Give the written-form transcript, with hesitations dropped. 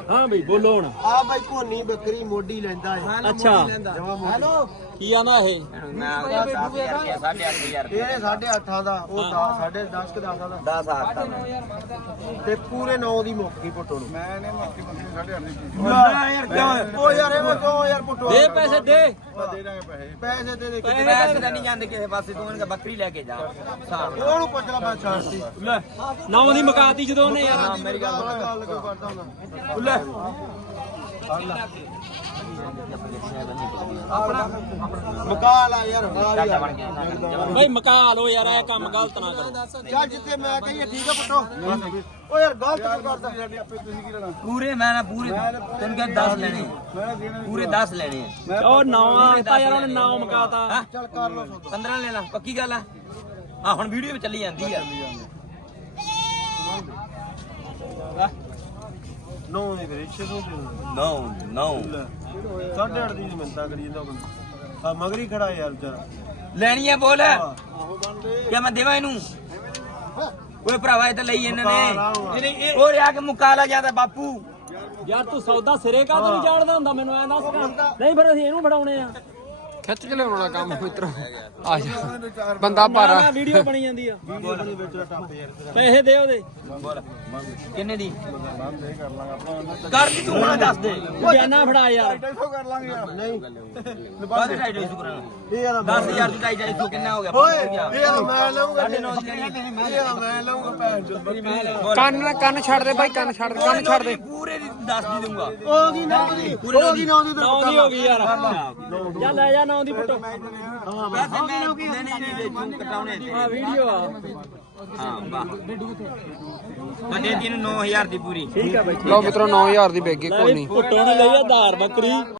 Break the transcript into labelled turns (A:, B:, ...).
A: ਹਾਂ ਬਈ ਬੋਲੋ ਹੁਣ।
B: ਆ ਬਾਈ ਕੋਨੀ ਬੱਕਰੀ ਮੋਢੀ ਲੈਂਦਾ ਹੈ।
A: ਅੱਛਾ
B: ਹੈਲੋ
A: ਕੀ ਆਂਦਾ ਇਹ?
C: ਮੈਂ 8,500
B: ਇਹਨੇ 8.5 ਦਾ ਉਹ 10.5 ਕਿ 10 ਦਾ
C: 10 ਆਖਦਾ
B: ਤੇ ਪੂਰੇ 9 ਦੀ ਮੁੱਕ ਗਈ ਪੁੱਟੋ ਨੂੰ।
D: ਮੈਂ ਨੇ ਮੱਕੀ 8.5 ਦੀ
C: ਯਾਰ ਕਿਉਂ
B: ਉਹ ਯਾਰ ਇਹ ਕਿਉਂ ਯਾਰ ਪੁੱਟੋ
A: ਦੇ ਪੈਸੇ ਦੇ।
D: ਦੇ ਦਾਂਗੇ ਪੈਸੇ
B: ਪੈਸੇ ਤੇ ਦੇ
C: ਪੈਸੇ ਤਾਂ ਨਹੀਂ ਜਾਂਦੇ ਕਿਸੇ ਪਾਸੇ ਤੂੰ ਇਹਨਾਂ ਬੱਕਰੀ ਲੈ ਕੇ ਜਾ
B: ਉਹਨੂੰ ਪੁੱਛ ਲੈ ਮੈਂ ਛਾੜਤੀ
A: ਲੈ 9 ਦੀ ਮੁਕਾਤੀ ਜਦੋਂ ਉਹਨੇ ਯਾਰ।
C: ਮੇਰੀ ਗੱਲ
B: ਗੱਲ ਕਿਉਂ ਕਰਦਾ ਹੁੰਦਾ
C: ਲੈ
B: ਮਕਾਲ ਆ ਯਾਰ
A: ਬਈ ਮਕਾ ਲੋ ਯਾਰ ਇਹ ਕੰਮ ਗਲਤ ਨਾ ਕਰੋ।
B: ਚੱਲ ਜਿੱਥੇ ਮੈਂ ਕਹੀਏ ਠੀਕ ਆ ਪੁੱਟੋ ਉਹ ਯਾਰ ਗਲਤ ਕਿਉਂ ਕਰਦਾ
D: ਸਾਡੀ ਆਪੇ ਤੁਸੀਂ ਕੀ ਲੈਣਾ
C: ਪੂਰੇ ਮੈਂ ਨਾ ਪੂਰੇ ਤੈਨੂੰ ਕਿਹਾ 10 ਲੈਣੇ
D: ਮੈਂ ਦੇਣਾ
C: ਪੂਰੇ 10 ਲੈਣੇ
A: ਉਹ 9 ਆਤਾ ਯਾਰ ਉਹਨੇ 9 ਮੁਕਾਤਾ।
B: ਚੱਲ ਕਰ ਲੋ
C: 15 ਲੈ ਲਾ ਪੱਕੀ ਗੱਲ ਆ ਹੁਣ ਵੀਡੀਓ ਵਿੱਚ ਚੱਲੀ ਜਾਂਦੀ ਆ
B: 9 ਦੀ ਫਿਰ 600 ਦੇ
C: 9
B: 8.5 ਦੀ ਮਿੰਤਾ ਕਰੀ ਜਾਂਦਾ ਬੰਦਾ ਆ ਮਗਰੀ ਖੜਾ ਯਾਰ ਵਿਚਾਰਾ
C: ਲੈਣੀ ਆ ਬੋਲ
B: ਆਹੋ ਬੰਦੇ
C: ਕਿ ਮੈਂ ਦੇਵਾਂ ਇਹਨੂੰ ਓਏ ਭਰਾਵਾ ਇਹ ਤਾਂ ਲਈ ਇਹਨਾਂ ਨੇ ਉਹ ਰਿਆ ਕੇ ਮੁਕਾਲਾ ਜਾਂਦਾ ਬਾਪੂ
A: ਯਾਰ ਤੂੰ ਸੌਦਾ ਸਿਰੇ ਕਾ ਤੋਂ ਨਹੀਂ ਚਾੜਦਾ ਹੁੰਦਾ ਮੈਨੂੰ ਐਂ ਦੱਸ। ਨਹੀਂ ਫਿਰ ਅਸੀਂ ਇਹਨੂੰ ਫੜਾਉਣੇ ਆ।
E: ਖਿੱਚ ਕੇ ਲਿਆਉਣਾ ਕੰਮ ਮਿੱਤਰੋ ਆ ਜਾ ਬੰਦਾ ਭਾਰਾ
A: ਵੀਡੀਓ ਬਣੀ ਜਾਂਦੀ ਆ।
B: ਵੀਡੀਓ ਦੇ ਵਿੱਚ ਟੱਪ ਯਾਰ
A: ਪੈਸੇ ਦੇ ਉਹਦੇ।
C: ਬੋਲ ਕਿੰਨੇ ਦੀ ਕਰ ਦੀ ਤੂੰ ਹੁਣ ਦੱਸ ਦੇ
A: ਜਾਨਾ ਫੜਾ ਯਾਰ।
D: 250 ਕਰ ਲਾਂਗੇ ਯਾਰ
B: ਨਹੀਂ
C: ਬਾਅਦ 250 ਕਰਾਣਾ
B: ਇਹ ਯਾਰ
C: 10000 ਦੀ 250 ਕਿੰਨਾ ਹੋ ਗਿਆ
B: ਓਏ ਇਹ ਯਾਰ ਮੈਂ ਲਊਂਗਾ ਇਹ ਯਾਰ ਮੈਂ ਲਊਂਗਾ ਭੈਣ ਚੋਦ ਬੱਕਰੀ
E: ਕੰਨ ਛੱਡ ਦੇ ਬਾਈ ਕੰਨ ਛੱਡ ਦੇ ਕੰਨ ਛੱਡ ਦੇ
C: ਪੂਰੇ ਦੀ 10 ਦੀ ਦਊਂਗਾ
B: ਹੋ ਗਈ 9 ਦੀ ਹੋ ਗਈ 9 ਦੀ
A: 9 ਦੀ ਹੋ ਗਈ ਯਾਰ। ਜਾ ਲੈ ਜਾ 9 ਦੀ ਪੁੱਟੋ।
C: ਪੈਸੇ ਮੈਂ ਨਹੀਂ ਵੇਚੂ ਕਟਾਉਣੇ ਤੇ
A: ਆ ਵੀਡੀਓ ਆ।
C: ਹਾਂ ਵਾਹ ਕਦੇ ਦਿਨ 9000 ਦੀ ਪੂਰੀ
A: ਠੀਕ ਆ ਬਾਈ।
E: ਲਓ ਮਿੱਤਰੋ 9000 ਦੀ ਵਿਕ ਗਈ
A: ਲੈ
E: ਕੋਨੀ।
A: ਵੀ ਪੁੱਟੋ ਨੇ ਲਈ ਆਧਾਰ ਬੱਕਰੀ।